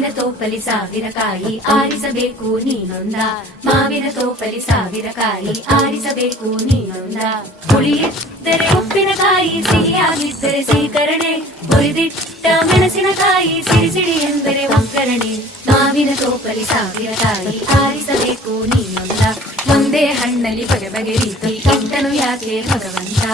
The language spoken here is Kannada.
ಮಾವಿನ ತೋಪಲಿ ಸಾವಿರ ಕಾಯಿ ಆರಿಸಬೇಕು ನೀನೊಂದ. ಮಾವಿನ ತೋಪಲಿ ಸಾವಿರ ಕಾಯಿ ಆರಿಸಬೇಕು ನೀನೊಂದ. ಹುಳಿಯಿದ್ದರೆ ಉಪ್ಪಿನಕಾಯಿ, ಸಿಹಿಯಾಗಿದ್ದರೆ ಸೀಕರಣೆ, ಹುರಿದಿಟ್ಟ ಮೆಣಸಿನಕಾಯಿ, ಸಿಡಿ ಸಿಡಿ ಎಂದರೆ ಒಗ್ಗರಣೆ. ಮಾವಿನ ತೋಪಲಿ ಸಾವಿರ ಕಾಯಿ ಆರಿಸಬೇಕು ನೀನೊಂದ. ಒಂದೇ ಹಣ್ಣಲ್ಲಿ ಬಗೆ ಬಗೆ ರೀತಿ ಇಟ್ಟನು ಯಾಕೆ ಭಗವಂತ.